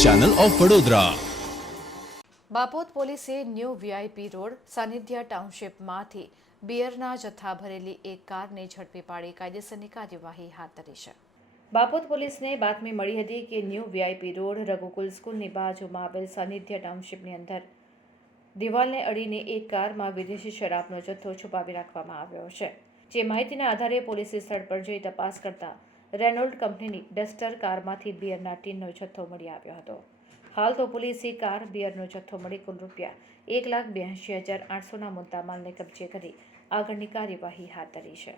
Channel of Vadodara Bapod પોલીસે new VIP road, Sanidhya ટાઉનશીપમાંથી બિયરના જથ્થા ભરેલી એક કારને ઝડપી પાડી કાયદેસરની કાર્યવાહી હાથ ધરી છે. બાપોદ પોલીસને બાતમી મળી હતી કે ન્યૂ વીઆઈપી રોડ, રઘુકુલ સ્કૂલની બાજુમાં આવેલ સાનિધ્ય ટાઉનશીપની અંદર દિવાલને અડીને એક કારમાં વિદેશી શરાબનો જથ્થો છુપાવી રાખવામાં આવ્યો છે. જે માહિતીના આધારે પોલીસે સ્થળ પર જઈ તપાસ કરતા રેનોલ્ડ કંપનીની ડસ્ટર કારમાંથી બિયરના ટીનનો જથ્થો મળી આવ્યો હતો. હાલ તો પોલીસે કાર, બિયરનો જથ્થો મળી કુલ રૂપિયા એક લાખ બ્યાસી હજાર આઠસોના મુદ્દામાલને કબજે કરી આગળની કાર્યવાહી હાથ ધરી છે.